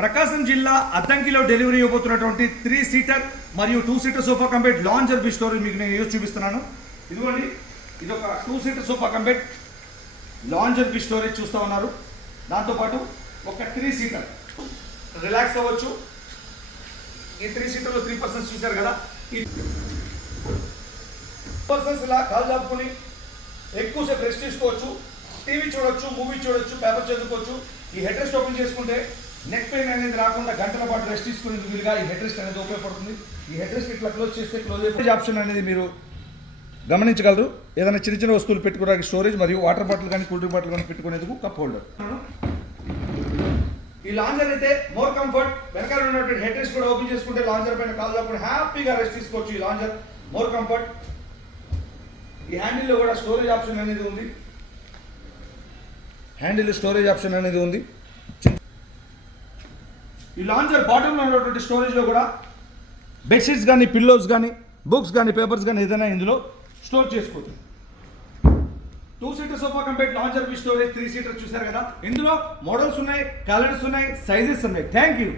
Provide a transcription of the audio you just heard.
ప్రకాశం జిల్లా అద్దంకిలో delivery ఇవ్వబోతున్నటువంటి 3 seater మరియు 2 seater sofa cum bed lounger బి స్టోరేజ్ మీకు నేను ఈరోజు చూపిస్తున్నాను. ఇదిగోండి, ఇది ఒక 2 సీటర్ సోఫా కంబెట్ లాంజర్ బి స్టోరేజ్ చూస్తూ ఉన్నారు. దాంతోపాటు ఒక 3 సీటర్ రిలాక్స్ అవ్వచ్చు. ఈ 3 సీటర్లో 3 పర్సన్స్ చూశారు కదా, ఈ పర్సన్స్ ఇలా కాలు చాపుకొని ఎక్కువసేపు రెస్ట్ తీసుకోవచ్చు, టీవీ చూడొచ్చు, మూవీ చూడొచ్చు, పేపర్ చదువుకోవచ్చు. ఈ హెడ్ రెస్ట్ ఓపెన్ చేసుకుంటే నెక్ పెయిన్ అనేది రాకుండా గంటల పాటు రెస్ట్ తీసుకునేందుకు వీలుగా ఈ హెడ్ రెస్ట్ అనేది ఉపయోగపడుతుంది. ఈ హెడ్ రెస్ట్ ఇట్లా క్లోజ్ చేస్తే క్లోజ్ అయిపోయి ఆప్షన్ అనేది మీరు గమనించగలరు. ఏదైనా చిన్న చిన్న వస్తువులు పెట్టుకోవడానికి స్టోరేజ్ మరియు వాటర్ బాటిల్ కానీ కూల్ డ్రింక్ బాటిల్ కానీ పెట్టుకునేందుకు కప్ హోల్డర్. ఈ లాంజర్ అయితే మోర్ కంఫర్ట్. వెనకాల ఉన్నటువంటి హెడ్ రెస్ట్ కూడా ఓపెన్ చేసుకుంటే లాంజర్ పైన కాలు చాపుకొని హ్యాపీగా రెస్ట్ తీసుకోవచ్చు. ఈ లాంజర్ మోర్ కంఫర్ట్. ఈ హ్యాండిల్లో కూడా స్టోరేజ్ ఆప్షన్ అనేది ఉంది. హ్యాండిల్ స్టోరేజ్ ఆప్షన్ అనేది ఉంది. ఈ లాంజర్ బాటంలో ఉన్నటువంటి స్టోరేజ్లో కూడా బెడ్షీట్స్ కానీ, పిల్లోస్ కానీ, బుక్స్ కానీ, పేపర్స్ కానీ ఏదైనా ఇందులో స్టోర్ చేసుకోవచ్చు. 2 సీటర్ సోఫా కంబెట్ లాంజర్ బి స్టోరేజ్ 3 సీటర్ చూశారు కదా. ఇందులో మోడల్స్ ఉన్నాయి, కలర్స్ ఉన్నాయి, సైజెస్ ఉన్నాయి. Thank you.